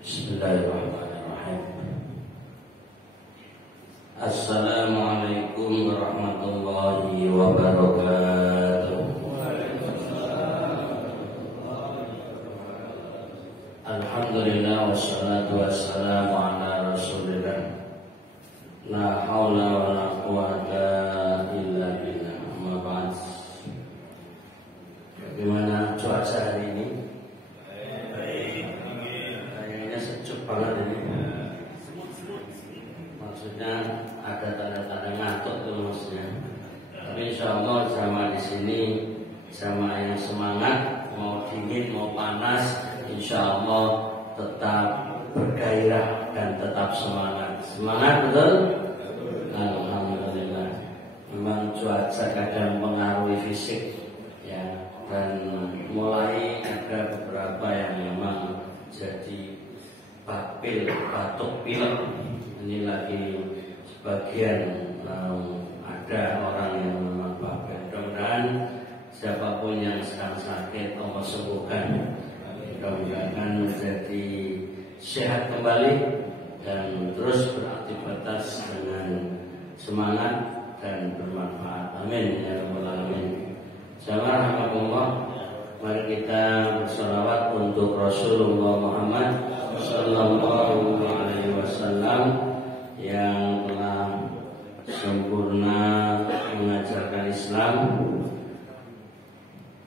Bismillahirrahmanirrahim. Assalamualaikum warahmatullahi wabarakatuh. Alhamdulillah wassalatu wassalamu ala rasulillah. La haula wa la quwata illa billah. Amma ba'd. Bagaimana cuaca hari ini? Banget ini, maksudnya ada tanda-tanda ngantuk tuh maksudnya. Tapi insya Allah sama di sini sama yang semangat, mau dingin mau panas, insya Allah tetap bergairah dan tetap semangat. Semangat betul? Alhamdulillah. Memang cuaca kadang mempengaruhi fisik, ya, dan mulai ada beberapa yang memang jadi batuk pilek. Ini lagi sebagian ada orang yang memang batuk. Mudah-mudahan siapapun yang sedang sakit Allah sembuhkan. Mudah-mudahan menjadi sehat kembali dan terus beraktivitas dengan semangat dan bermanfaat. Amin ya rabbal alamin. Bismillahirrahmanirrahim. Mari kita berselawat untuk Rasulullah Muhammad Sallallahu Alaihi Wasallam yang telah sempurna mengajarkan Islam,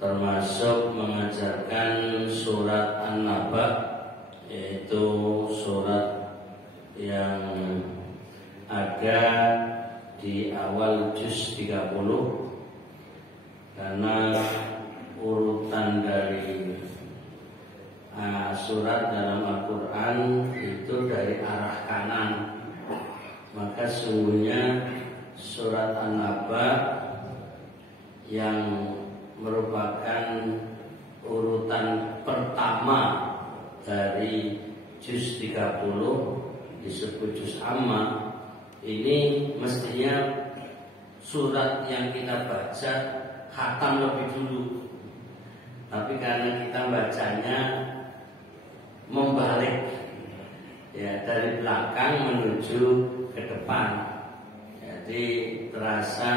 termasuk mengajarkan surat An-Naba, yaitu surat yang ada di awal juz 30, karena urutan dari surat dalam Al-Quran itu dari arah kanan. Maka sungguhnya surat An-Naba yang merupakan urutan pertama dari juz 30 disebut juz amma, ini mestinya surat yang kita baca khatam lebih dulu. Tapi karena kita bacanya membalik, ya, dari belakang menuju ke depan, jadi terasa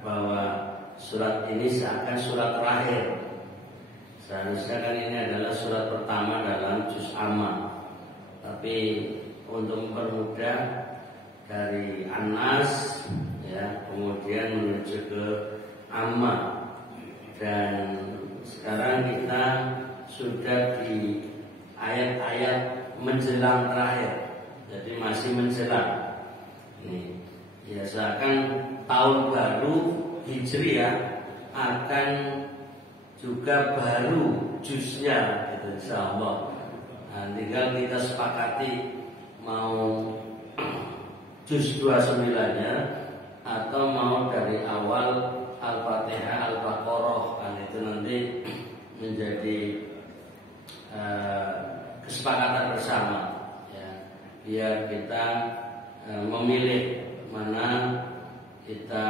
bahwa surat ini seakan surat terakhir. Seharusnya kan ini adalah surat pertama dalam juz amma, tapi untuk mempermudah dari An-Nas, ya, kemudian menuju ke amma. Dan sekarang kita sudah di ayat-ayat menjelang terakhir, jadi masih menjelang. Ini ya seakan tahun baru Hijriah akan juga baru juznya, gitu, insyaallah. Nah, tinggal kita sepakati mau juz 29-nya atau mau dari awal Al-Fatihah, Al-Baqarah, kan itu nanti menjadi kesepakatan bersama, ya, biar kita memilih mana kita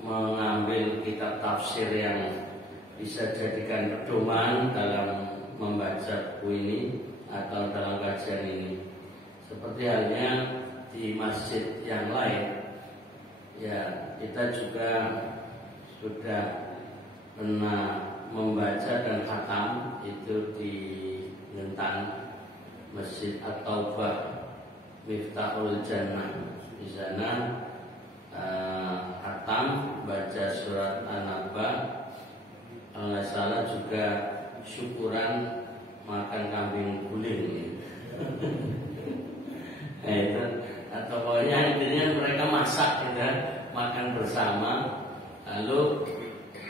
mengambil kitab tafsir yang bisa jadikan pedoman dalam membaca buku ini atau dalam kajian ini. Seperti halnya di masjid yang lain, ya, kita juga sudah pernah membaca dan khatam itu di Ngentan, Masjid At-Taubah Miftahul Jannah. Di sana khatam baca surat An-Naba. Kalau nggak salah juga syukuran makan kambing guling. Nah, itu, atau pokoknya intinya mereka masak, gitu, makan bersama, lalu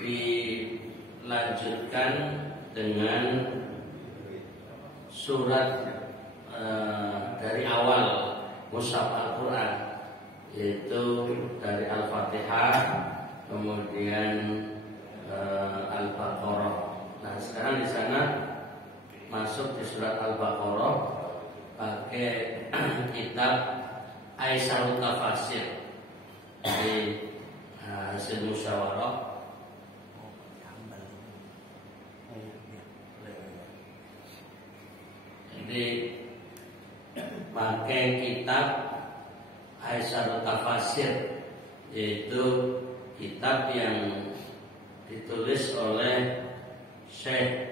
dilanjutkan dengan surat dari awal mushaf Al-Quran, yaitu dari Al-Fatihah, kemudian Al-Baqarah. Nah, sekarang di sana masuk di surat Al-Baqarah pakai kitab Aisyah Tafasir dari hasil musyawarah. Jadi pakai kitab Aisyarut Tafasir, yaitu kitab yang ditulis oleh Syekh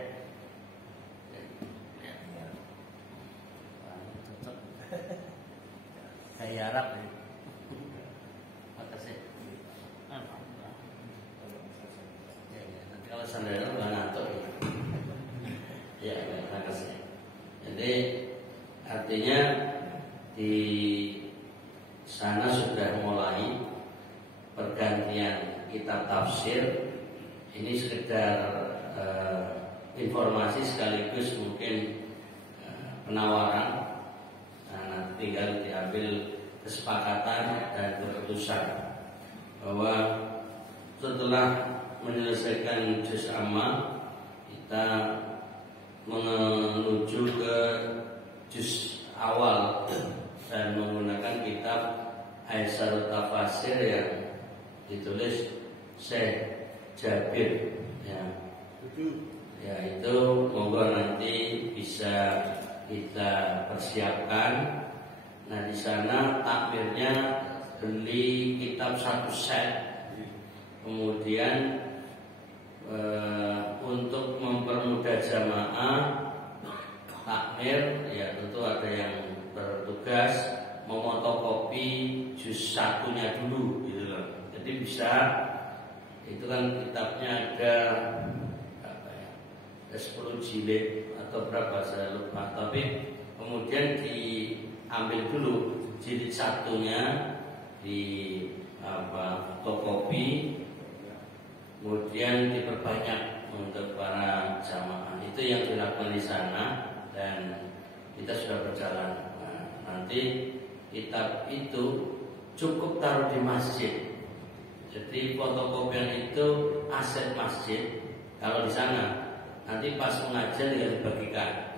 Gaya Arab. Makasih. Nanti kalau sandalnya udah ngantuk. Ya, makasih. Jadi artinya di sana sudah mulai pergantian kitab tafsir. Ini sekedar informasi sekaligus mungkin penawaran. Nah, tinggal diambil kesepakatan dan keputusan bahwa setelah menyelesaikan juz amma kita menuju ke juz awal dan menggunakan kitab Aisyarut Tafasir yang ditulis Syekh Jabir, ya itu monggo nanti bisa kita persiapkan. Nah, di sana takmirnya beli kitab satu set. Kemudian untuk mempermudah jamaah takmir, ya tentu ada yang bertugas memotokopi juz satunya dulu, gitu loh. Jadi bisa, itu kan kitabnya ada 10 jilid atau berapa saya lupa, tapi kemudian diambil dulu jilid satunya di fotokopi, kemudian diperbanyak untuk para jamaah. Itu yang dilakukan di sana dan kita sudah berjalan. Nah, nanti kitab itu cukup taruh di masjid. Jadi fotokopian itu aset masjid kalau di sana. Nanti pas mengajar ya dibagikan.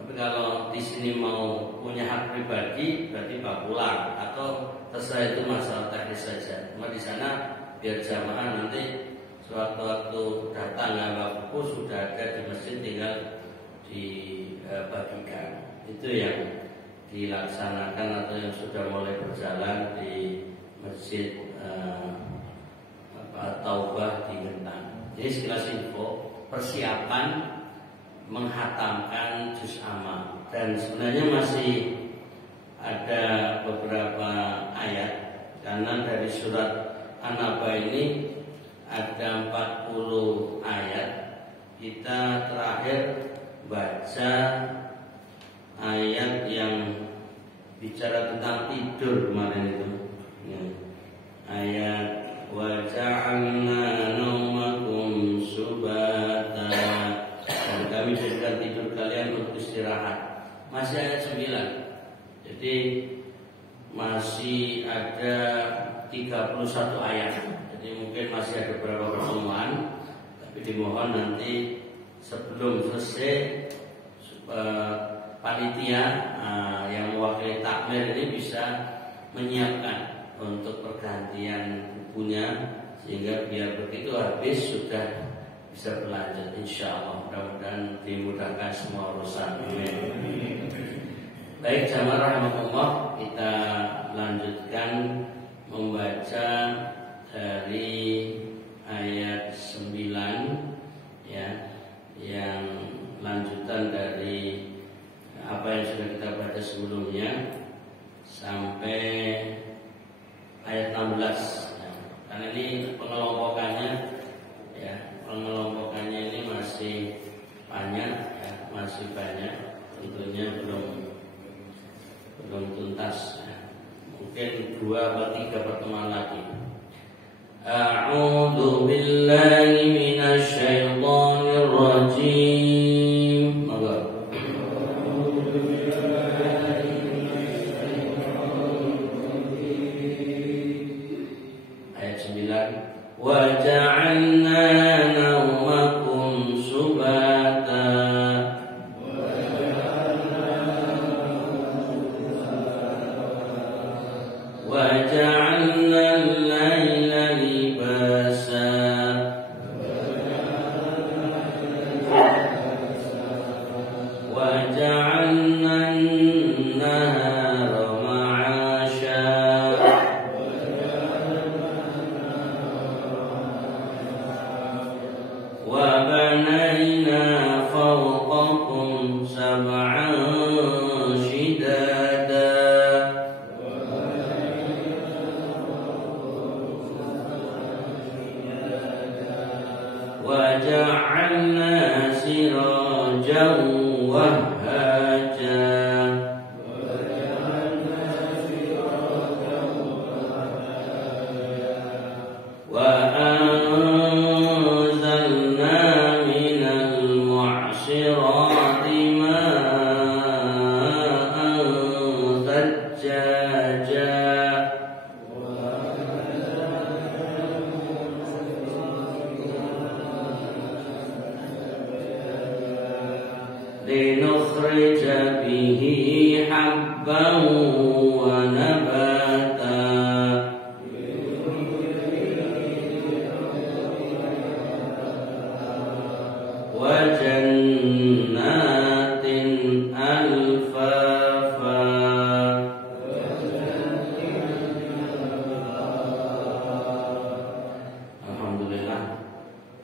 Tapi kalau di sini mau punya hak pribadi berarti bawa pulang atau terserah, itu masalah teknis saja. Cuma di sana biar jamaah nanti sewaktu-waktu datang ngambil buku sudah ada di masjid, tinggal dibagikan. Itu yang dilaksanakan atau yang sudah mulai berjalan di masjid Taubah di Gentang. Jadi sekilas info persiapan menghatamkan juz amma, dan sebenarnya masih ada beberapa ayat karena dari surat An-Naba ini ada 40 ayat. Kita terakhir baca ayat yang bicara tentang tidur kemarin itu, ya. Ayat wa ja'alna naumakum subata, dan kami jadikan tidur kalian untuk istirahat. Masih ayat 9. Jadi masih ada 31 ayat. Jadi mungkin masih ada beberapa pertemuan, tapi dimohon nanti sebelum selesai panitia yang mewakili takmir ini bisa menyiapkan untuk pergantian bukunya, sehingga biar begitu habis sudah bisa berlanjut. Insyaallah, mudah-mudahan dimudahkan semua urusan. Amin. Baik, jamaah rahmatullah, kita lanjutkan membaca dari ayat 9, ya, yang lanjutan dari apa yang sudah kita baca sebelumnya sampai ayat 16. Ya, karena ini pengelompokannya, ya, pengelompokannya ini masih banyak, ya, masih banyak, tentunya belum tuntas, ya. Mungkin 2 atau 3 pertemuan lagi. A'udzu billahi minasy syaithanir rajim. Ayat 9. Wa ja'alna naumakum subata. Wa ja'alna al-laila libasa. Wa ja'alna bihi habban wa nabata wa jannatin alfafa. Alhamdulillah,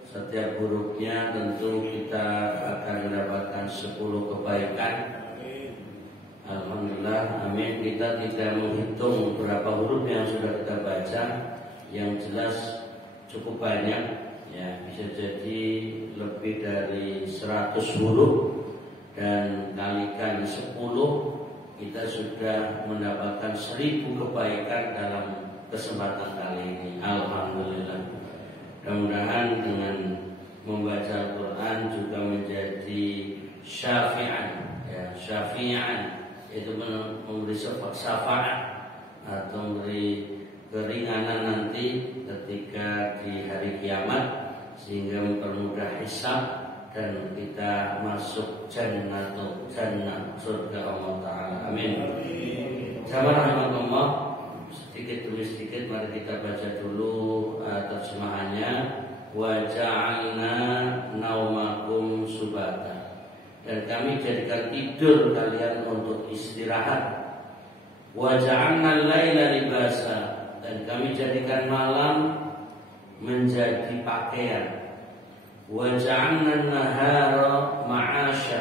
setiap hurufnya tentu kita akan mendapatkan 10 kebaikan. Alhamdulillah, amin. Kita tidak menghitung berapa huruf yang sudah kita baca, yang jelas cukup banyak, ya, bisa jadi lebih dari 100 huruf, dan kalikan 10, kita sudah mendapatkan 1000 kebaikan dalam kesempatan kali ini. Alhamdulillah. Mudah-mudahan dengan membaca Al-Quran juga menjadi syafi'an, ya, syafi'an itu memberi syafaat atau memberi keringanan nanti ketika di hari kiamat, sehingga mempermudah hisab dan kita masuk jannah surga Allah Ta'ala. Amin. Jamaah rahmatullah, sedikit demi sedikit mari kita baca dulu terjemahannya. Wa ja'alna naumakum subata, dan kami jadikan tidur kalian untuk istirahat. Wa ja'alna al-laila libasa, dan kami jadikan malam menjadi pakaian. Wa ja'alna an-nahara ma'asya,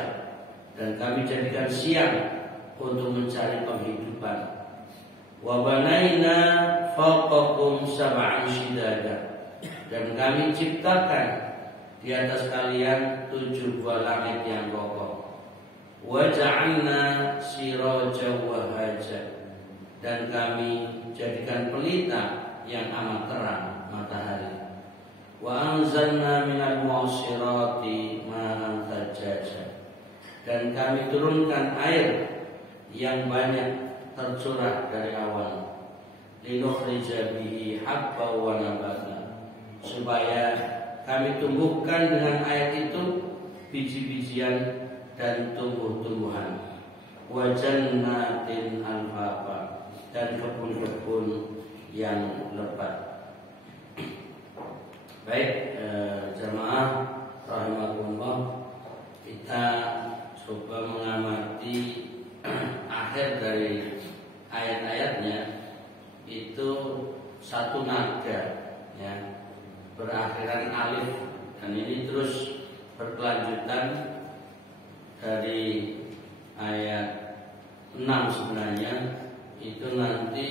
dan kami jadikan siang untuk mencari penghidupan. Wa banaina fawqakum sab'an shidada, dan kami ciptakan di atas kalian 7 buah langit yang kokoh. Wa ja'alna sirajan wahaja, dan kami jadikan pelita yang amat terang, matahari. Wa anzalna minal mu'sirati ma'an thajjaja, dan kami turunkan air yang banyak tercurah dari awan. Linukhrija bihi habba wa nabata, supaya kami tumbuhkan dengan air itu biji-bijian dan tumbuh-tumbuhan. Wa jannatin alfafa, dan kebun-kebun yang lebat. Baik, jamaah rahimakumullah, kita coba mengamati akhir dari ayat-ayatnya. Itu satu nada, ya, berakhiran alif, dan ini terus berkelanjutan dari ayat 6 sebenarnya, itu nanti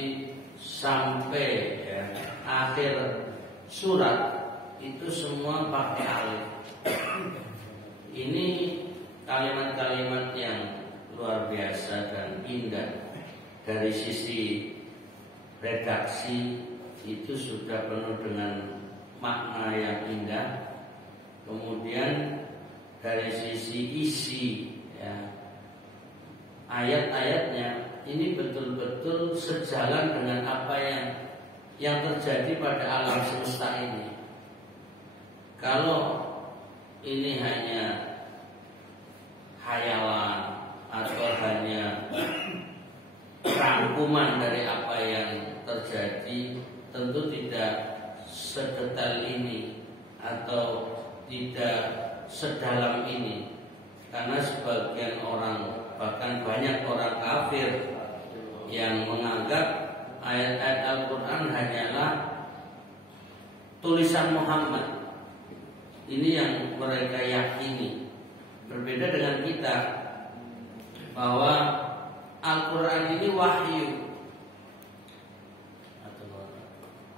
sampai, ya, akhir surat itu semua pakai alif. Ini kalimat-kalimat yang luar biasa dan indah. Dari sisi redaksi itu sudah penuh dengan makna yang indah. Kemudian dari sisi isi, ya, ayat-ayatnya ini betul-betul sejalan dengan apa yang terjadi pada alam semesta ini. Kalau ini hanya hayalan atau hanya rangkuman dari apa yang terjadi, tentu tidak sedetail ini atau tidak sedalam ini. Karena sebagian orang, bahkan banyak orang kafir yang menganggap ayat-ayat Al-Quran hanyalah tulisan Muhammad. Ini yang mereka yakini. Berbeda dengan kita, bahwa Al-Quran ini wahyu.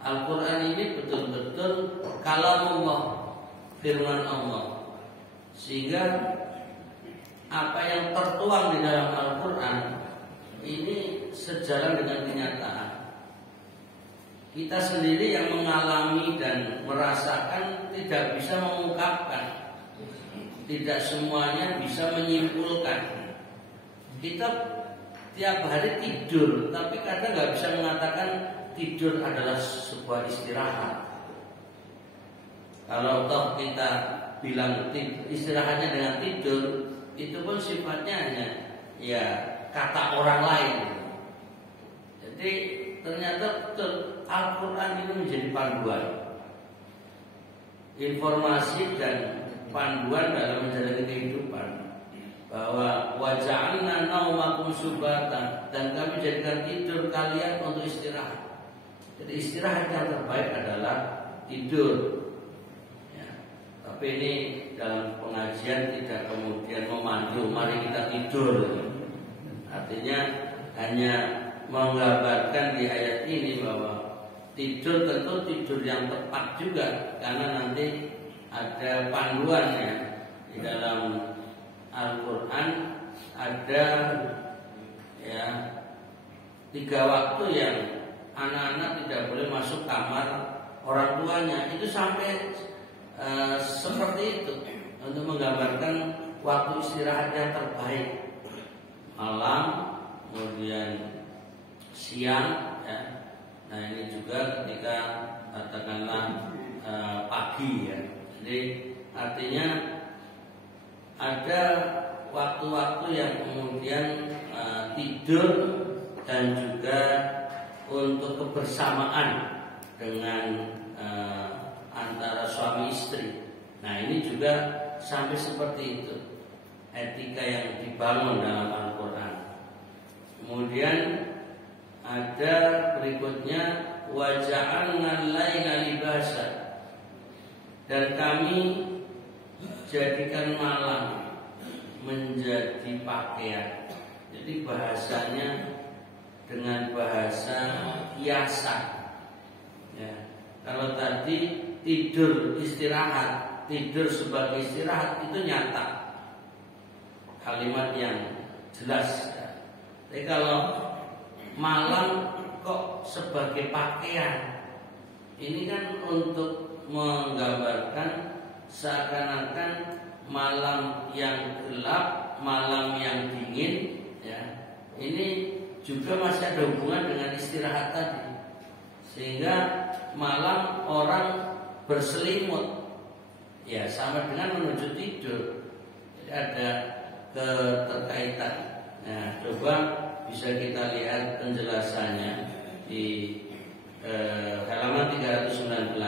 Al-Quran ini betul-betul kalamullah, firman Allah. Sehingga apa yang tertuang di dalam Al-Quran ini sejalan dengan kenyataan. Kita sendiri yang mengalami dan merasakan tidak bisa mengungkapkan, tidak semuanya bisa menyimpulkan. Kita tiap hari tidur, tapi kadang nggak bisa mengatakan tidur adalah sebuah istirahat. Kalau toh kita bilang istirahatnya dengan tidur, itu pun sifatnya hanya ya kata orang lain. Jadi ternyata betul Al-Quran itu menjadi panduan, informasi dan panduan dalam menjalani kehidupan. Bahwa waja'alna naumakum subata, dan kami jadikan tidur kalian untuk istirahat. Jadi istirahat yang terbaik adalah tidur. Ya. Tapi ini dalam pengajian tidak kemudian memandu mari kita tidur. Artinya hanya menggambarkan di ayat ini bahwa tidur tentu tidur yang tepat juga, karena nanti ada panduannya di dalam Al-Quran. Ada ya 3 waktu yang anak-anak tidak boleh masuk kamar orang tuanya. Itu sampai seperti itu untuk menggambarkan waktu istirahat yang terbaik. Malam, kemudian siang ya. Nah ini juga ketika katakanlah pagi ya. Jadi artinya ada waktu-waktu yang kemudian tidur dan juga untuk kebersamaan dengan antara suami istri. Nah ini juga sampai seperti itu etika yang dibangun dalam Al-Quran. Kemudian ada berikutnya waja'alna al-laila libasa, dan kami jadikan malam menjadi pakaian. Jadi bahasanya dengan bahasa kiasan. Ya. Kalau tadi tidur istirahat, tidur sebagai istirahat itu nyata, kalimat yang jelas. Tapi kalau malam kok sebagai pakaian, ini kan untuk menggambarkan seakan-akan malam yang gelap, malam yang dingin, ya. Ini juga masih ada hubungan dengan istirahat tadi, sehingga malam orang berselimut, ya sama dengan menuju tidur. Jadi ada keterkaitan. Nah, coba bisa kita lihat penjelasannya di halaman 319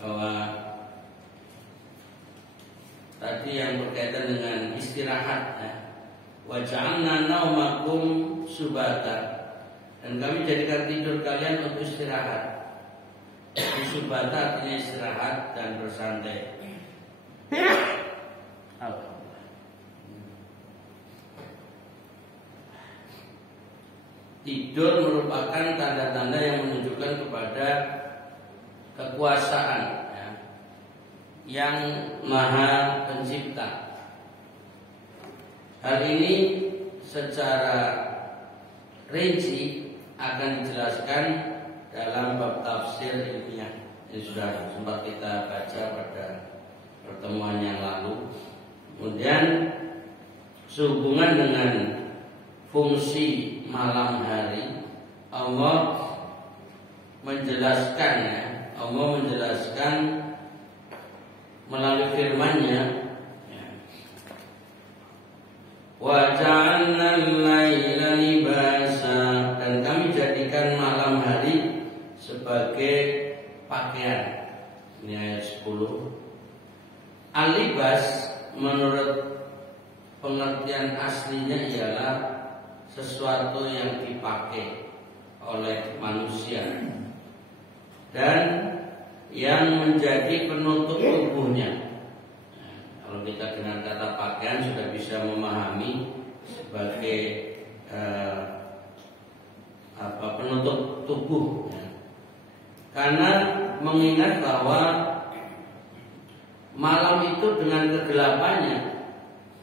bahwa tadi yang berkaitan dengan istirahat ya. Waja'alna naumakum subata, dan kami jadikan tidur kalian untuk istirahat. Subata artinya istirahat dan bersantai. Tidur merupakan tanda-tanda yang menunjukkan kepada kekuasaan ya, yang Maha Pencipta. Hal ini secara rinci akan dijelaskan dalam bab tafsir ilmiah. Ini sudah sempat kita baca pada pertemuan yang lalu. Kemudian sehubungan dengan fungsi malam hari, Allah menjelaskan ya, Allah menjelaskan melalui firman-Nya, wa ja'alna al-laila libasa, dan kami jadikan malam hari sebagai pakaian. Ini ayat 10. Al-libas menurut pengertian aslinya ialah sesuatu yang dipakai oleh manusia dan yang menjadi penutup tubuhnya. Kalau kita dengan kata pakaian sudah bisa memahami sebagai penutup tubuh. Karena mengingat bahwa malam itu dengan kegelapannya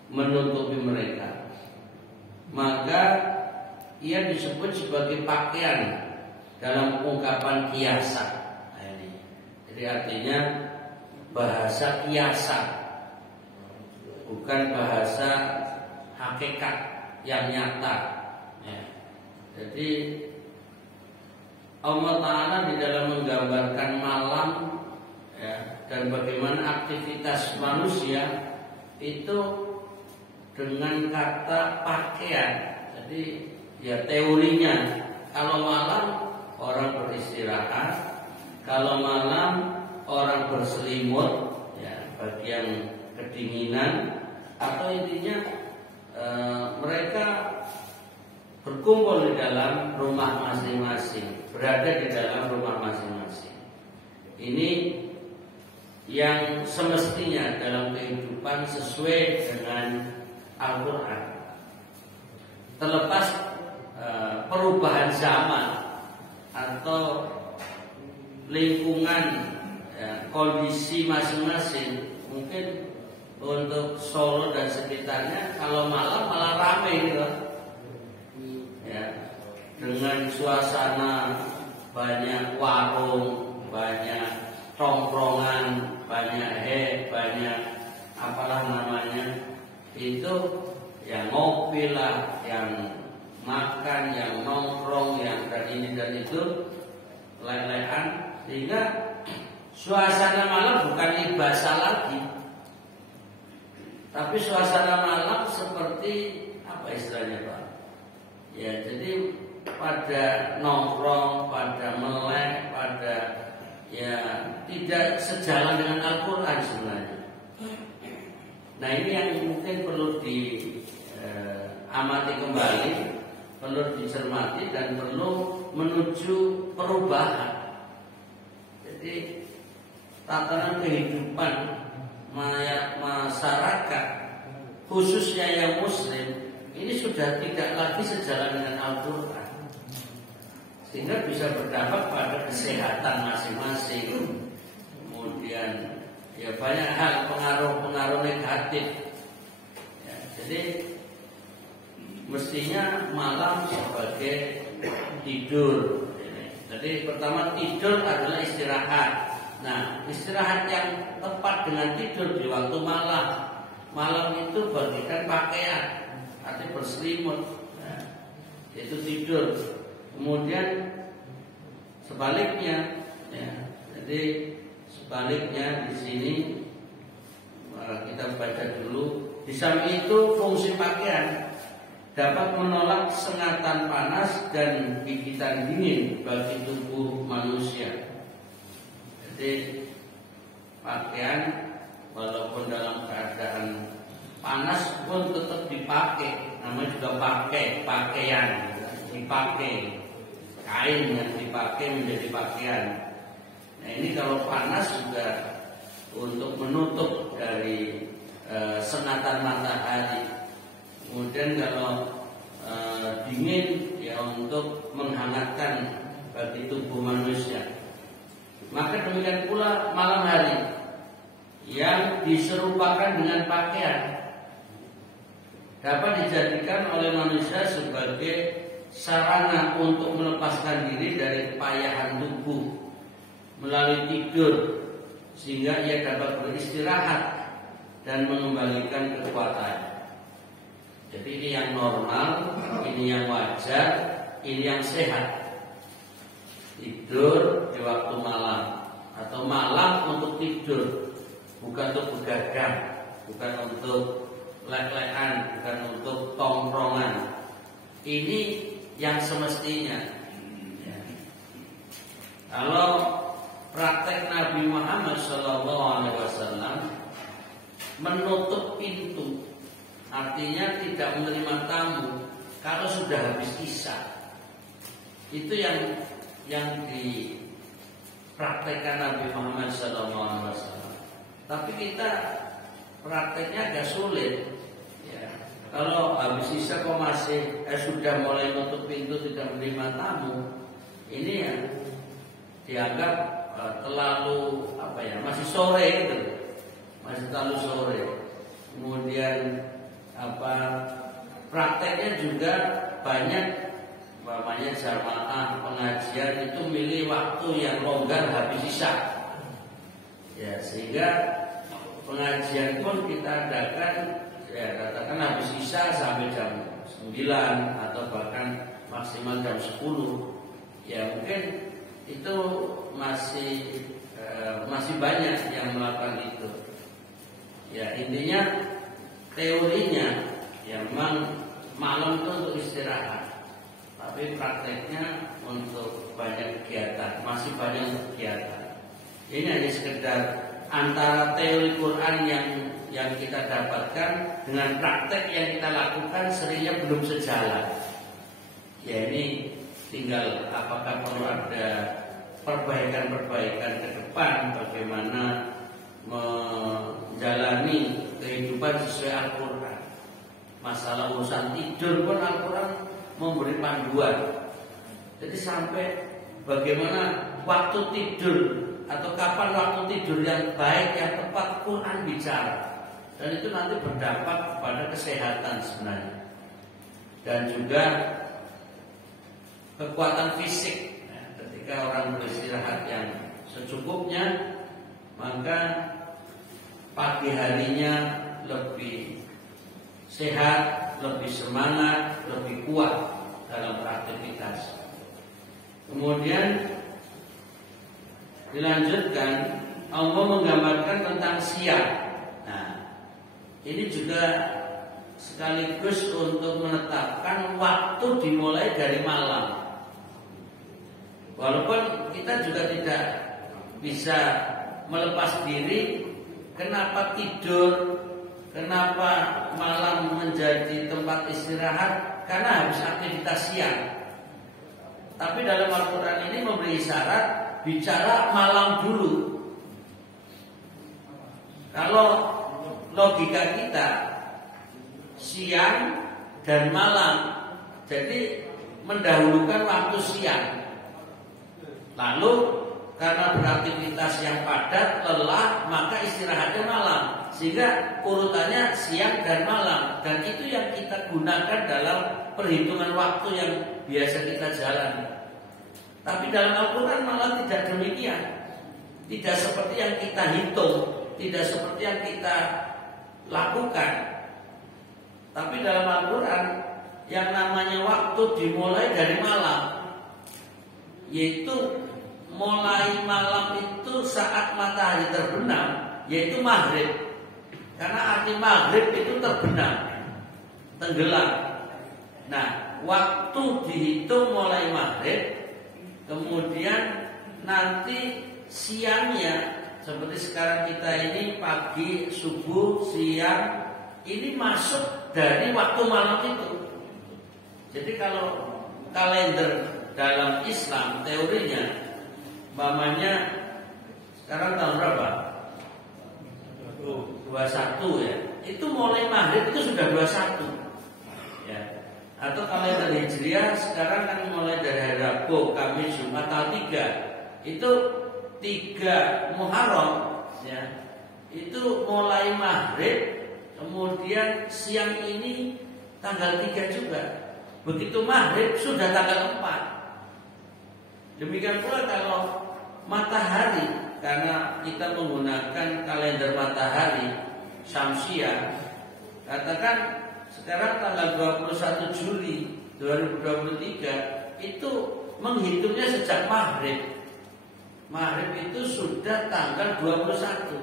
menutupi mereka, maka ia disebut sebagai pakaian dalam ungkapan kiasan. Jadi artinya bahasa kiasan, bukan bahasa hakikat yang nyata ya. Jadi Allah Ta'ala di dalam menggambarkan malam ya, dan bagaimana aktivitas manusia itu dengan kata pakaian. Jadi ya teorinya kalau malam orang beristirahat, kalau malam orang berselimut, ya bagi yang kedinginan, atau intinya mereka berkumpul di dalam rumah masing-masing, berada di dalam rumah masing-masing. Ini yang semestinya dalam kehidupan sesuai dengan Al-Quran. Terlepas perubahan zaman atau lingkungan, kondisi masing-masing, mungkin untuk Solo dan sekitarnya kalau malam malah ramai gitu, ya, dengan suasana banyak warung, banyak tongkrongan, banyak apalah namanya itu, yang ngopi lah, yang makan, yang nongkrong, yang dan ini dan itu, lelehan, sehingga suasana malam bukan ibasa lagi, tapi suasana malam seperti apa istilahnya Pak? Ya jadi pada nongkrong, pada melek, pada ya tidak sejalan dengan Al-Quran sebenarnya. Nah ini yang mungkin perlu diamati kembali, perlu dicermati dan perlu menuju perubahan. Jadi tatanan kehidupan masyarakat khususnya yang Muslim ini sudah tidak lagi sejalan dengan Al-Quran, sehingga bisa berdampak pada kesehatan masing-masing. Kemudian ya banyak hal pengaruh negatif. Ya, jadi mestinya malam sebagai tidur. Jadi pertama tidur adalah istirahat. Nah istirahat yang tepat dengan tidur di waktu malam. Malam itu bagikan pakaian, artinya berselimut, ya, itu tidur. Kemudian sebaliknya, ya, jadi sebaliknya di sini kita baca dulu. Di samping itu fungsi pakaian dapat menolak sengatan panas dan gigitan dingin bagi tubuh manusia. Jadi pakaian walaupun dalam keadaan panas pun tetap dipakai. Namanya juga pakaian, dipakai. Kain yang dipakai menjadi pakaian. Nah ini kalau panas juga untuk menutup dari sengatan matahari. Kemudian kalau dingin ya untuk menghangatkan bagi tubuh manusia. Maka demikian pula malam hari yang diserupakan dengan pakaian dapat dijadikan oleh manusia sebagai sarana untuk melepaskan diri dari kepayahan tubuh melalui tidur, sehingga ia dapat beristirahat dan mengembalikan kekuatan. Jadi ini yang normal, ini yang wajar, ini yang sehat. Tidur di waktu malam atau malam untuk tidur, bukan untuk begadang, bukan untuk lek-lekan, bukan untuk tongkrongan. Ini yang semestinya. Ya. Kalau praktek Nabi Muhammad SAW menutup pintu, artinya tidak menerima tamu kalau sudah habis isya. Itu yang dipraktekkan Nabi Muhammad SAW. Tapi kita prakteknya agak sulit. Ya. Kalau habis isya kok masih sudah mulai menutup pintu tidak menerima tamu, ini ya dianggap terlalu masih sore gitu. Masih terlalu sore. Kemudian prakteknya juga banyak, umpamanya jamaah pengajian itu milih waktu yang longgar habis isya. Ya, sehingga pengajian pun kita adakan ya katakan habis isya sampai jam 9 atau bahkan maksimal jam 10. Ya mungkin itu masih banyak yang melakukan itu. Ya intinya teorinya Ya memang malam itu untuk istirahat, tapi prakteknya untuk banyak kegiatan, masih banyak kegiatan. Ini hanya sekedar antara teori Quran yang kita dapatkan dengan praktek yang kita lakukan seringnya belum sejalan. Ya ini tinggal apakah perlu ada perbaikan-perbaikan ke depan, bagaimana menjalani kehidupan sesuai Al-Quran. Masalah urusan tidur pun Al-Quran memberi panduan. Jadi sampai bagaimana waktu tidur atau kapan waktu tidur yang baik, yang tepat, Quran bicara. Dan itu nanti berdampak kepada kesehatan sebenarnya. Dan juga kekuatan fisik. Ketika orang beristirahat yang secukupnya, maka pagi harinya lebih sehat, lebih semangat, lebih kuat dalam beraktivitas. Kemudian dilanjutkan, Allah menggambarkan tentang siang. Nah, ini juga sekaligus untuk menetapkan waktu dimulai dari malam. Walaupun kita juga tidak bisa melepas diri, kenapa tidur, kenapa malam menjadi tempat istirahat, karena harus aktivitas siang. Tapi dalam Al-Quran ini memberi isyarat bicara malam dulu. Kalau logika kita siang dan malam, jadi mendahulukan waktu siang. Lalu karena beraktivitas yang padat, lelah, maka istirahatnya malam. Sehingga urutannya siang dan malam. Dan itu yang kita gunakan dalam perhitungan waktu yang biasa kita jalani. Tapi dalam Al-Quran malah tidak demikian. Tidak seperti yang kita hitung, tidak seperti yang kita lakukan. Tapi dalam Al-Quran yang namanya waktu dimulai dari malam, yaitu mulai malam itu saat matahari terbenam, yaitu maghrib. Karena arti maghrib itu terbenam, tenggelam. Nah, waktu dihitung mulai maghrib, kemudian nanti siangnya, seperti sekarang kita ini pagi, subuh, siang, ini masuk dari waktu malam itu. Jadi kalau kalender dalam Islam teorinya, umpamanya sekarang tahun berapa? 21 ya. Itu mulai maghrib itu sudah 21 ya. Atau kalender Hijriah sekarang kan mulai dari hari Rabu, Kamis, Jumat, tanggal 3. Itu 3 Muharram ya. Itu mulai maghrib, kemudian siang ini tanggal 3 juga. Begitu maghrib sudah tanggal 4. Demikian pula kalau matahari, karena kita menggunakan kalender matahari Syamsiah, katakan sekarang tanggal 21 Juli 2023 itu menghitungnya sejak maghrib. Maghrib itu sudah tanggal 21.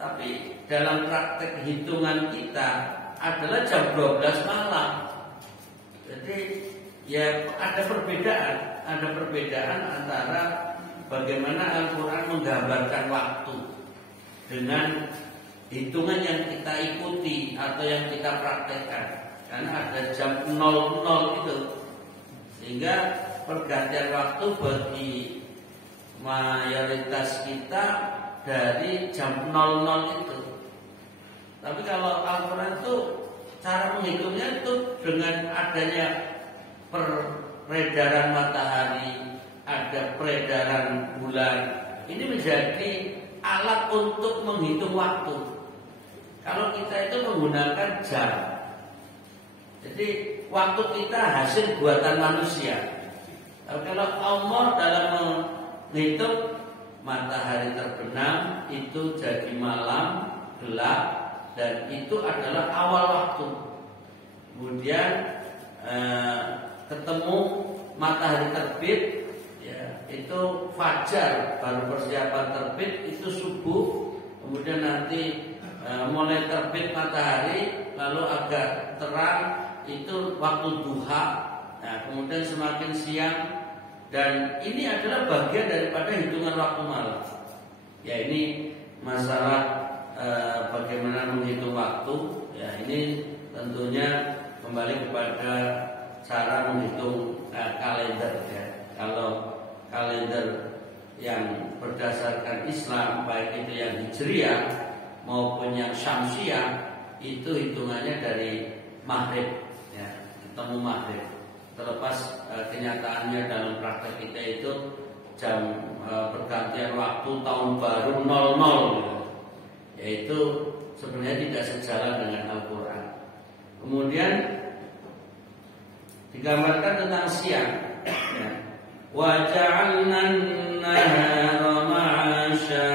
Tapi dalam praktek hitungan kita adalah jam 12 malam. Jadi ya ada perbedaan antara bagaimana Al-Quran menggambarkan waktu dengan hitungan yang kita ikuti atau yang kita praktekkan. Karena ada jam 00 itu, sehingga pergantian waktu bagi mayoritas kita dari jam 00 itu. Tapi kalau Al-Quran itu cara menghitungnya itu dengan adanya peredaran matahari, ada peredaran bulan. Ini menjadi alat untuk menghitung waktu. Kalau kita itu menggunakan jam, jadi waktu kita hasil buatan manusia. Tapi kalau Allah dalam menghitung matahari terbenam itu jadi malam gelap, dan itu adalah awal waktu. Kemudian ketemu matahari terbit, ya, itu fajar, baru persiapan terbit itu subuh. Kemudian nanti mulai terbit matahari lalu agak terang itu waktu duha. Nah, kemudian semakin siang, dan ini adalah bagian daripada hitungan waktu malam. Ya, ini masalah bagaimana menghitung waktu. Ya, ini tentunya kembali kepada cara menghitung kalender. Ya, kalau kalender yang berdasarkan Islam, baik itu yang Hijriah maupun yang Syamsiah, itu hitungannya dari maghrib, ya, ketemu maghrib. Terlepas kenyataannya dalam praktek kita itu jam pergantian waktu tahun baru 00 gitu. Yaitu sebenarnya tidak sejalan dengan Al-Quran. Kemudian digambarkan tentang siang, ya. Wa ja'alna an-nahara ma'asha,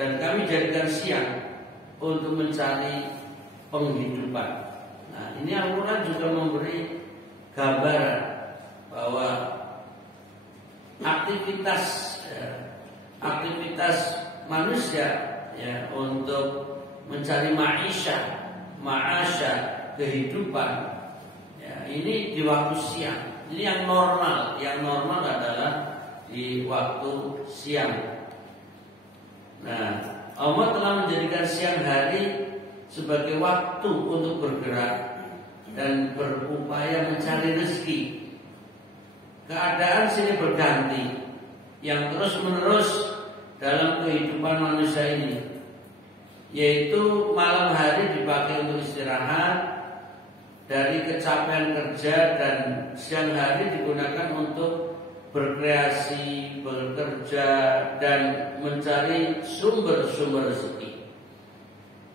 dan kami jadikan siang untuk mencari penghidupan. Nah, ini Al-Quran juga memberi gambaran bahwa aktivitas manusia, ya, untuk mencari ma'asya, kehidupan, ya, ini di waktu siang. Ini yang normal. Yang normal adalah di waktu siang. Nah, Allah telah menjadikan siang hari sebagai waktu untuk bergerak dan berupaya mencari rezeki. Keadaan sini berganti, yang terus-menerus dalam kehidupan manusia ini, yaitu malam hari dipakai untuk istirahat dari kecapean kerja, dan siang hari digunakan untuk berkreasi, bekerja, dan mencari sumber-sumber rezeki.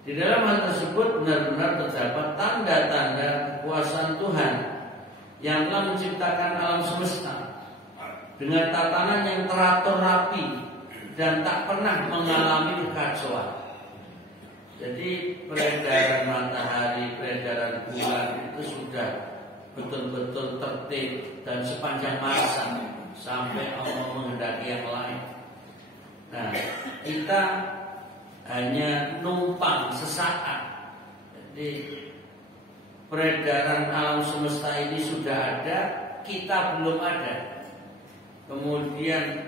Di dalam hal tersebut benar-benar terdapat tanda-tanda kekuasaan Tuhan yang telah menciptakan alam semesta dengan tatanan yang teratur rapi dan tak pernah mengalami kekacauan. Jadi peredaran matahari, peredaran bulan itu sudah betul-betul tertib dan sepanjang masa sampai Allah menghendaki yang lain. Nah, kita hanya numpang sesaat. Jadi peredaran alam semesta ini sudah ada, kita belum ada. Kemudian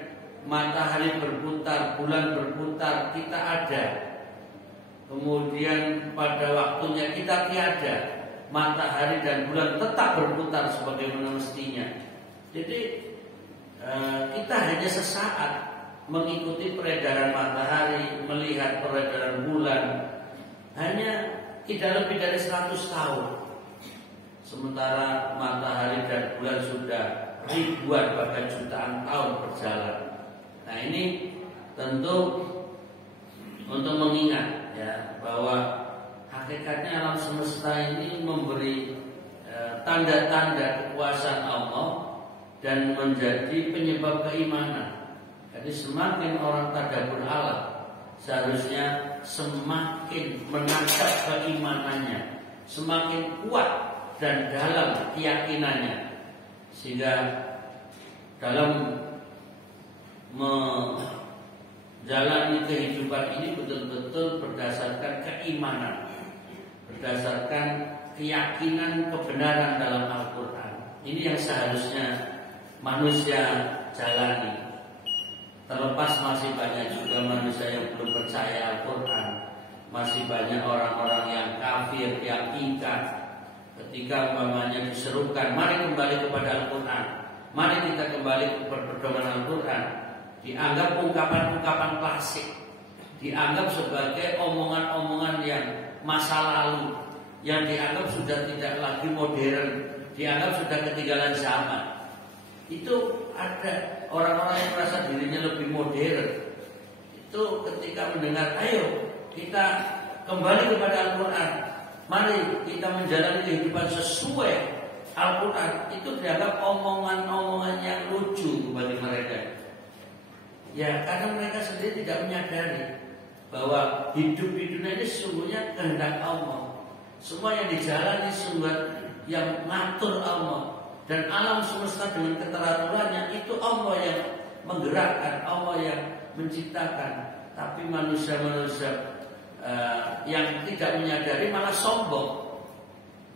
matahari berputar, bulan berputar, kita ada. Kemudian pada waktunya kita tiada, matahari dan bulan tetap berputar sebagaimana mestinya. Jadi kita hanya sesaat mengikuti peredaran matahari, melihat peredaran bulan, hanya tidak lebih dari 100 tahun. Sementara matahari dan bulan sudah ribuan bahkan jutaan tahun berjalan. Nah, ini tentu untuk mengingat, ya, bahwa hakikatnya alam semesta ini memberi tanda-tanda kekuasaan Allah dan menjadi penyebab keimanan. Jadi semakin orang tadabbur alam, seharusnya semakin menangkap keimanannya, semakin kuat dan dalam keyakinannya, sehingga dalam menjalani kehidupan ini betul-betul berdasarkan keimanan, berdasarkan keyakinan kebenaran dalam Al-Quran. Ini yang seharusnya manusia jalani. Terlepas masih banyak juga manusia yang belum percaya Al-Quran, masih banyak orang-orang yang kafir, yang ingkar. Ketika umpamanya diserukan, mari kembali kepada Al-Quran, mari kita kembali kepada pedoman Al-Quran, dianggap ungkapan-ungkapan klasik, dianggap sebagai omongan-omongan yang masa lalu, yang dianggap sudah tidak lagi modern, dianggap sudah ketinggalan zaman. Itu ada orang-orang yang merasa dirinya lebih modern. Itu ketika mendengar, ayo kita kembali kepada Al-Quran, mari kita menjalani kehidupan sesuai Al-Quran, itu dianggap omongan-omongan yang lucu bagi mereka. Ya, karena mereka sendiri tidak menyadari bahwa hidup-hidupnya ini sesungguhnya kehendak Allah. Semua yang dijalani sungguh yang ngatur Allah. Dan alam semesta dengan keteraturannya itu Allah yang menggerakkan, Allah yang menciptakan. Tapi manusia-manusia yang tidak menyadari malah sombong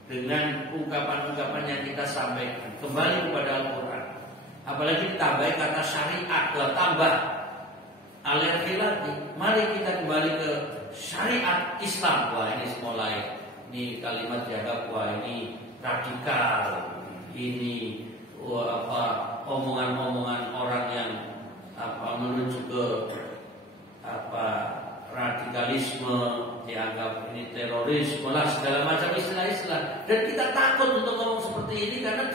dengan ungkapan-ungkapan yang kita sampaikan. Kembali kepada Al-Quran, apalagi ditambah kata syariat, tambah alergi lagi. Mari kita kembali ke syariat Islam. Wah, ini mulai, ini kalimat dianggap wah ini radikal, ini omongan-omongan orang yang menuju ke radikalisme, dianggap ini terorisme lah, segala macam istilah-istilah. Dan kita takut untuk ngomong seperti ini karena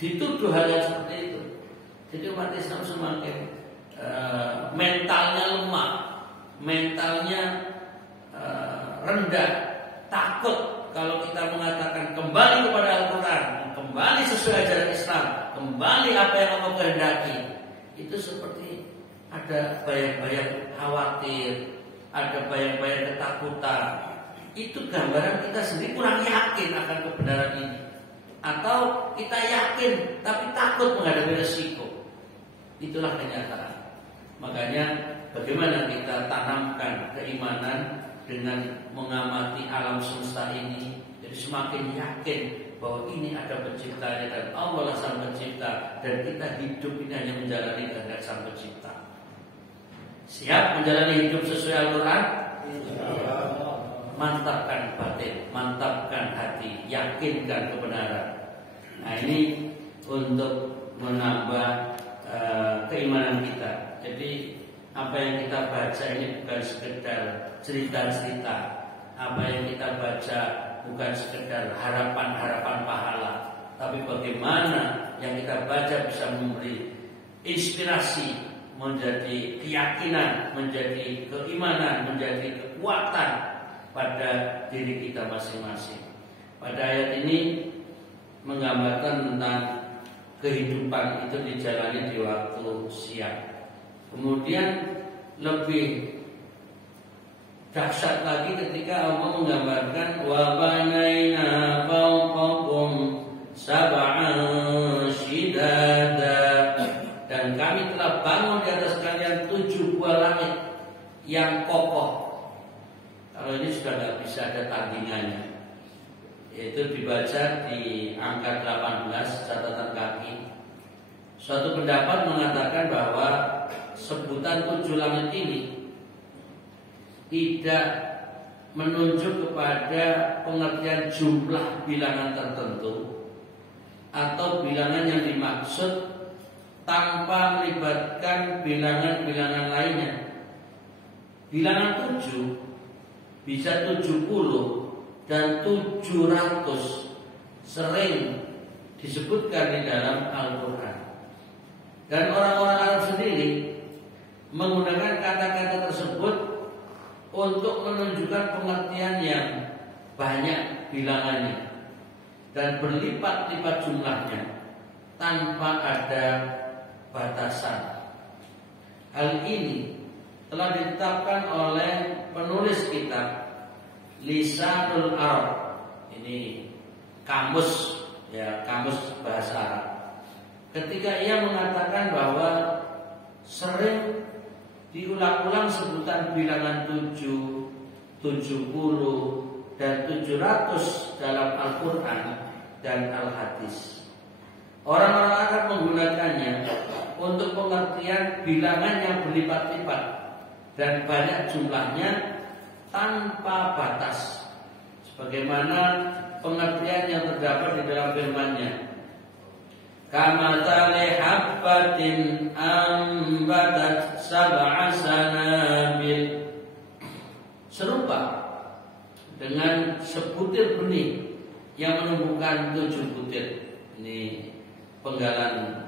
dituduh hal yang seperti itu. Jadi umat Islam semakin mentalnya lemah, mentalnya rendah, takut kalau kita mengatakan kembali kepada Al-Quran, kembali sesuai ajaran Islam, kembali apa yang Allah kehendaki. Itu seperti ada bayang-bayang khawatir, ada bayang-bayang ketakutan. Itu gambaran kita sendiri kurang yakin akan kebenaran ini, atau kita yakin tapi takut menghadapi resiko. Itulah kenyataan. Makanya bagaimana kita tanamkan keimanan dengan mengamati alam semesta ini, jadi semakin yakin bahwa ini ada penciptanya dan Allah lah sang pencipta, dan kita hidup ini hanya menjalani kehendak sang pencipta. Siap menjalani hidup sesuai Al-Quran? Mantapkan batin, mantapkan hati, yakinkan kebenaran. Nah, ini untuk menambah keimanan kita. Jadi apa yang kita baca ini bukan sekedar cerita-cerita, apa yang kita baca bukan sekedar harapan-harapan pahala, tapi bagaimana yang kita baca bisa memberi inspirasi, menjadi keyakinan, menjadi keimanan, menjadi kekuatan pada diri kita masing-masing. Pada ayat ini menggambarkan tentang kehidupan itu dijalani di waktu siang. Kemudian lebih dahsyat lagi ketika Allah menggambarkan wa banaina fawqakum sab'an shidada, dan kami telah bangun di atas kalian 7 buah langit yang kokoh. Kalau ini sudah tidak bisa ada tandingannya. Itu dibaca di angka 18 catatan kaki. Suatu pendapat mengatakan bahwa sebutan 7 langit ini tidak menunjuk kepada pengertian jumlah bilangan tertentu atau bilangan yang dimaksud tanpa melibatkan bilangan-bilangan lainnya. Bilangan 7 bisa 70 dan 700 sering disebutkan di dalam Al-Quran. Dan orang-orang Arab sendiri menggunakan kata-kata tersebut untuk menunjukkan pengertian yang banyak bilangannya dan berlipat-lipat jumlahnya tanpa ada batasan. Hal ini telah ditetapkan oleh penulis kitab Lisanul Arab. Ini kamus, ya, kamus bahasa Arab. Ketika ia mengatakan bahwa sering diulang-ulang sebutan bilangan 7, 70 dan 700 dalam Al-Quran dan Al-Hadis. Orang-orang Arab menggunakannya untuk pengertian bilangan yang berlipat-lipat dan banyak jumlahnya tanpa batas, sebagaimana pengertian yang terdapat di dalam firman-Nya, kamatsali habbatin ambatat sab'a sanabil, serupa dengan sebutir benih yang menumbuhkan 7 butir. Ini penggalan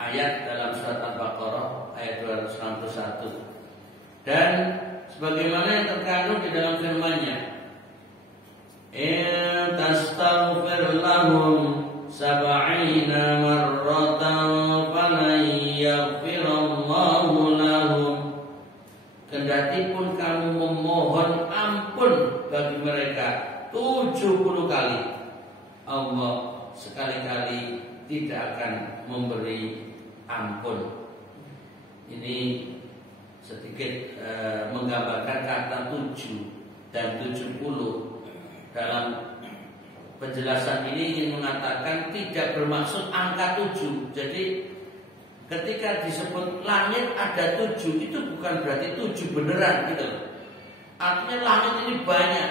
ayat dalam surat Al-Baqarah ayat 261. Dan sebagaimana yang terkandung di dalam firman-Nya, in tastaghfir lahum sab'ina marratan falan yaghfirallahu lahum, kendati pun kamu memohon ampun bagi mereka 70 kali, Allah sekali-kali tidak akan memberi ampun. Ini sedikit menggambarkan kata 7 dan 70. Dalam penjelasan ini ingin mengatakan tidak bermaksud angka 7. Jadi ketika disebut langit ada 7 itu bukan berarti 7 beneran gitu. Artinya langit ini banyak,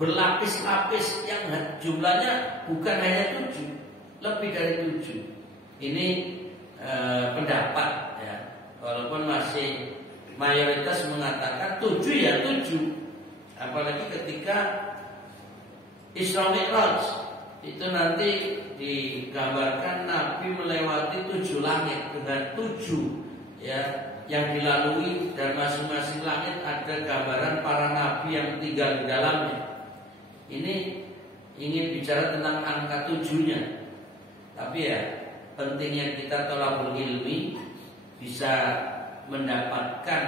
berlapis-lapis yang jumlahnya bukan hanya 7, lebih dari 7. Ini pendapat ya. Walaupun masih mayoritas mengatakan 7 ya 7. Apalagi ketika Isra Mi'raj itu nanti digambarkan Nabi melewati 7 langit dengan 7 ya yang dilalui, dan masing-masing langit ada gambaran para nabi yang tinggal di dalamnya. Ini ingin bicara tentang angka 7-nya. Tapi ya pentingnya kita thalabul ilmi, bisa mendapatkan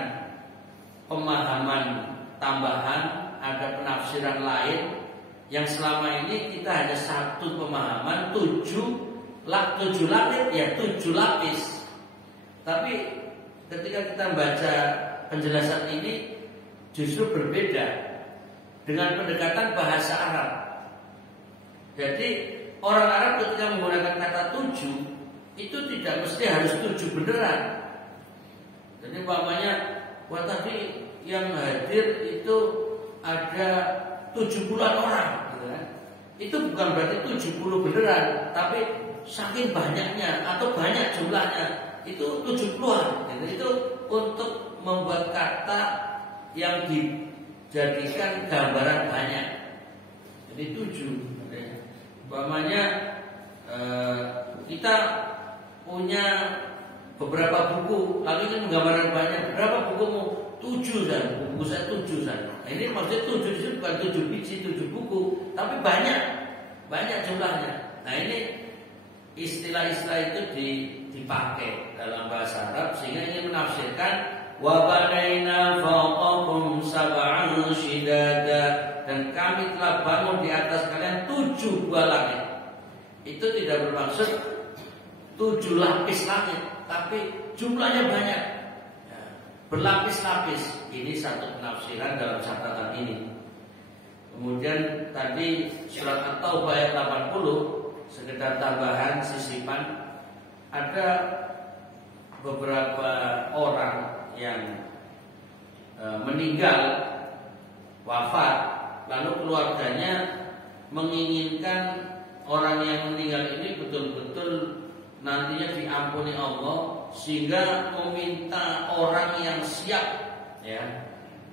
pemahaman tambahan, ada penafsiran lain. Yang selama ini kita hanya satu pemahaman 7 langit ya 7 lapis. Tapi ketika kita baca penjelasan ini justru berbeda dengan pendekatan bahasa Arab. Jadi orang Arab ketika menggunakan kata 7 itu tidak mesti harus 7 beneran. Jadi umpamanya tadi yang hadir itu ada 70-an orang gitu kan. Itu bukan berarti 70 beneran, tapi saking banyaknya atau banyak jumlahnya itu 70-an gitu. Itu untuk membuat kata yang dijadikan gambaran banyak. Jadi 7. Umpamanya kita punya beberapa buku, lalu ini menggambarkan banyak. Berapa bukumu? 7 dan buku saya 7 dan. Ini maksudnya 7 itu bukan 7 biji, 7 buku, tapi banyak jumlahnya. Nah ini istilah-istilah itu dipakai dalam bahasa Arab sehingga ingin menafsirkan wa banaina fawqakum sab'an shidada, dan kami telah bangun di atas kalian 7 buah langit. Itu tidak bermaksud 7 lapis langit, tapi jumlahnya banyak, berlapis-lapis. Ini satu penafsiran dalam catatan ini. Kemudian tadi surat At-Taubah ayat 80, sekedar tambahan sisipan, ada beberapa orang yang meninggal, wafat, lalu keluarganya menginginkan orang yang meninggal ini betul-betul nantinya diampuni Allah, sehingga meminta orang yang siap ya,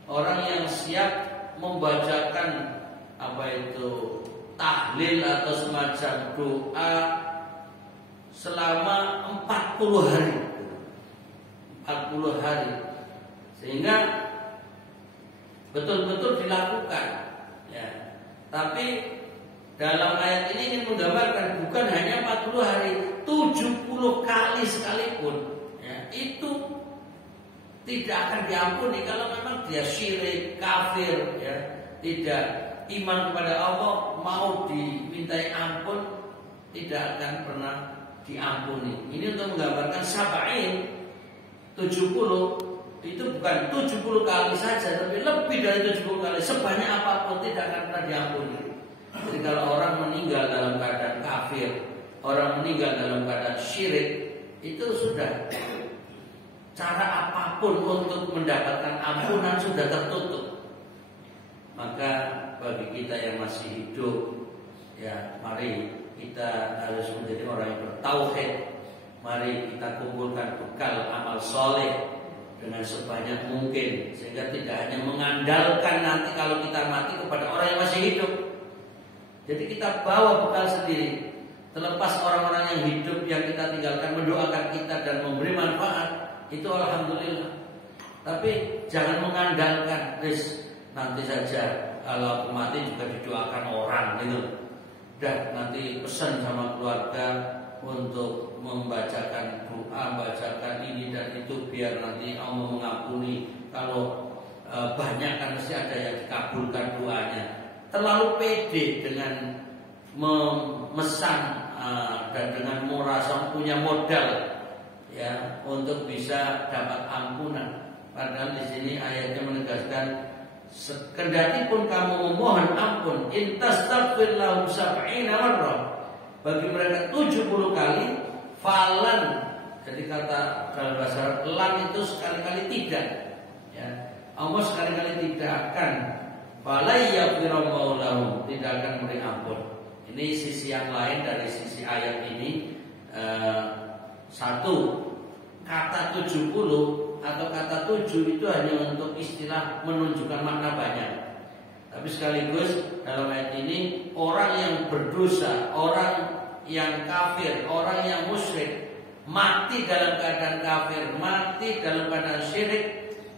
orang yang siap membacakan tahlil atau semacam doa selama 40 hari. 40 hari sehingga betul-betul dilakukan ya. Tapi dalam ayat ini ingin menggambarkan bukan hanya 40 hari, 70 kali sekalipun ya, itu tidak akan diampuni kalau memang dia syirik, kafir ya, tidak iman kepada Allah, mau dimintai ampun tidak akan pernah diampuni. Ini untuk menggambarkan sab'in 70 itu bukan 70 kali saja, tapi lebih dari 70 kali, sebanyak apapun tidak akan pernah diampuni. Jadi kalau orang meninggal dalam keadaan kafir, orang meninggal dalam keadaan syirik, itu sudah cara apapun untuk mendapatkan ampunan sudah tertutup. Maka bagi kita yang masih hidup ya, mari kita harus menjadi orang yang bertauhid. Mari kita kumpulkan bekal amal soleh dengan sebanyak mungkin, sehingga tidak hanya mengandalkan nanti kalau kita mati kepada orang yang masih hidup. Jadi kita bawa bekal sendiri. Terlepas orang-orang yang hidup yang kita tinggalkan mendoakan kita dan memberi manfaat, itu alhamdulillah. Tapi jangan mengandalkan nanti saja kalau aku mati juga didoakan orang gitu. Dah nanti pesan sama keluarga untuk membacakan doa, bacakan ini dan itu biar nanti Allah mengampuni. Kalau banyak kan mesti ada yang dikabulkan doanya. Terlalu pede dengan memesan dan dengan merasa punya modal ya untuk bisa dapat ampunan. Padahal di sini ayatnya menegaskan, kendati pun kamu memohon ampun, intastaghfir lahum sab'ina marrah, bagi mereka 70 kali, falan. Jadi kata dalam bahasa Arab, lan itu sekali-kali tidak. Ya. Allah sekali-kali tidak akan falayaghfirallahu lahum, tidak akan memberi ampun. Ini sisi yang lain dari sisi ayat ini. Satu, kata 70 atau kata 7 itu hanya untuk istilah menunjukkan makna banyak. Tapi sekaligus dalam ayat ini, orang yang berdosa, orang yang kafir, orang yang musyrik, mati dalam keadaan kafir, mati dalam keadaan syirik,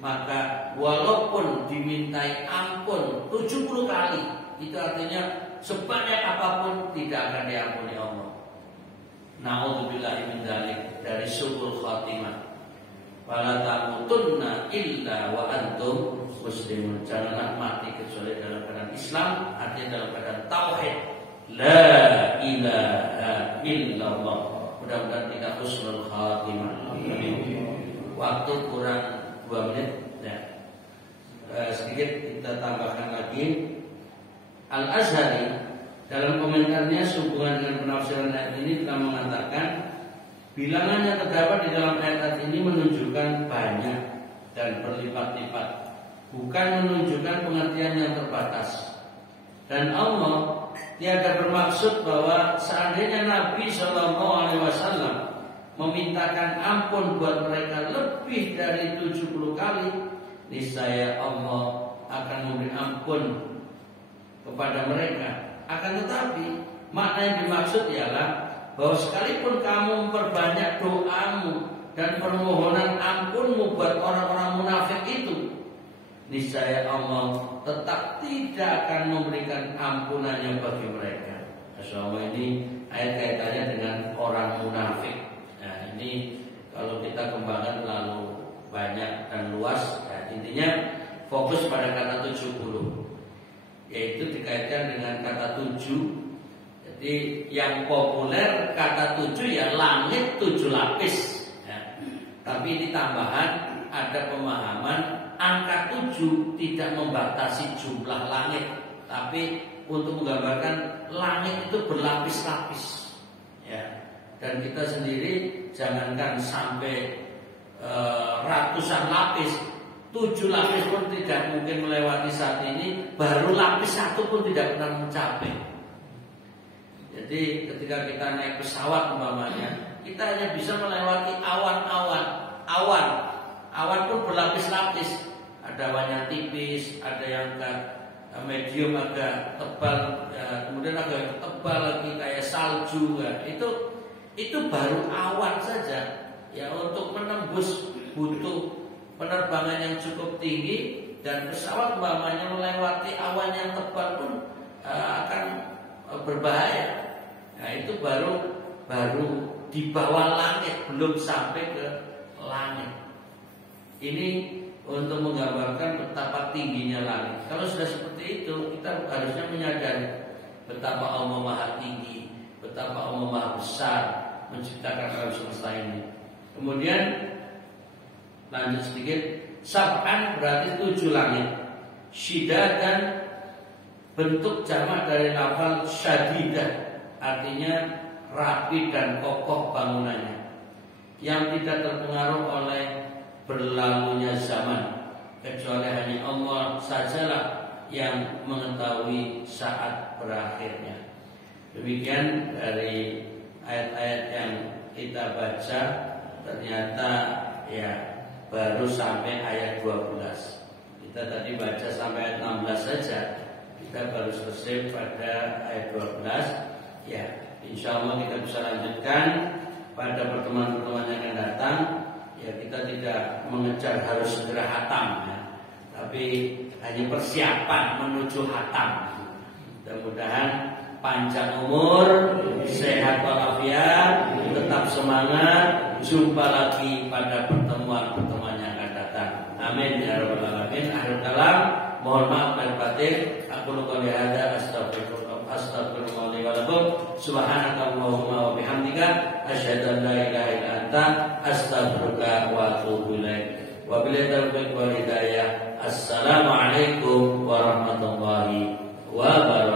maka walaupun dimintai ampun 70 kali, itu artinya sebanyak apapun tidak akan diampuni Allah. Na'udzubillahi min dzalik, dari su'ul khatimah. Wala tamutunna illa wa antum muslimun. Janganlah mati kecuali dalam keadaan Islam, artinya dalam keadaan tauhid. La ilaha illallah. Mudah-mudahan tidak husnul khatimah. Waktu kurang 2 menit ya. Sedikit kita tambahkan lagi. Al-Azhari dalam komentarnya sehubungan dengan penafsiran ayat ini telah mengatakan, bilangan yang terdapat di dalam ayat ini menunjukkan banyak dan berlipat-lipat, bukan menunjukkan pengertian yang terbatas. Dan Allah tiada bermaksud bahwa seandainya Nabi SAW memintakan ampun buat mereka lebih dari 70 kali, niscaya Allah akan memberi ampun kepada mereka. Akan tetapi makna yang dimaksud ialah bahwa sekalipun kamu memperbanyak doamu dan permohonan ampunmu buat orang-orang munafik itu, niscaya Allah tetap tidak akan memberikan ampunannya bagi mereka. Masyaallah, ini ayat kaitannya dengan orang munafik. Nah, ini kalau kita kembangkan terlalu banyak dan luas. Nah, intinya fokus pada kata 70, yaitu dikaitkan dengan kata 7. Jadi yang populer kata 7 ya langit 7 lapis ya. Tapi ini tambahan, ada pemahaman angka 7 tidak membatasi jumlah langit, tapi untuk menggambarkan langit itu berlapis-lapis ya. Dan kita sendiri jangankan sampai ratusan lapis, 7 lapis pun tidak mungkin melewati saat ini. Baru lapis 1 pun tidak pernah mencapai. Jadi ketika kita naik pesawat umpamanya, kita hanya bisa melewati awan-awan. Awan pun berlapis-lapis. Ada awan yang tipis, ada yang medium, agak tebal, kemudian agak tebal lagi kayak salju ya. Itu baru awan saja. Ya, untuk menembus butuh penerbangan yang cukup tinggi, dan pesawat umpamanya melewati awan yang tebal pun akan berbahaya. Nah, itu baru di bawah langit, belum sampai ke langit. Ini untuk menggambarkan betapa tingginya langit. Kalau sudah seperti itu, kita harusnya menyadari betapa Allah Maha Tinggi, betapa Allah Maha Besar menciptakan alam semesta ini. Kemudian lanjut sedikit, sab'an berarti 7 langit. Syiddadan bentuk jamak dari lafal syadidah, artinya rapi dan kokoh bangunannya, yang tidak terpengaruh oleh berlalunya zaman, kecuali hanya Allah sajalah yang mengetahui saat berakhirnya. Demikian dari ayat-ayat yang kita baca, ternyata ya baru sampai ayat 12. Kita tadi baca sampai ayat 16 saja. Kita baru selesai pada ayat 12. Ya, insya Allah kita bisa lanjutkan pada pertemuan-pertemuan yang akan datang. Ya, kita tidak mengejar harus segera hatam ya, tapi hanya persiapan menuju hatam. Mudah-mudahan panjang umur, sehat walafiat, tetap semangat. Jumpa lagi pada pertemuan-pertemuan yang akan datang. Amin ya rabbal alamin. Akhir kalam, mohon maaf lahir batin. Aku qouli hadza astaghfirullah wa lakum. Subhanakallahumma wa bihamdika asyhadu an la ilaha illa anta astaghfiruka wa atubu ilaik. Wabillahi taufiq wal hidayah. Assalamualaikum warahmatullahi wabarakatuh.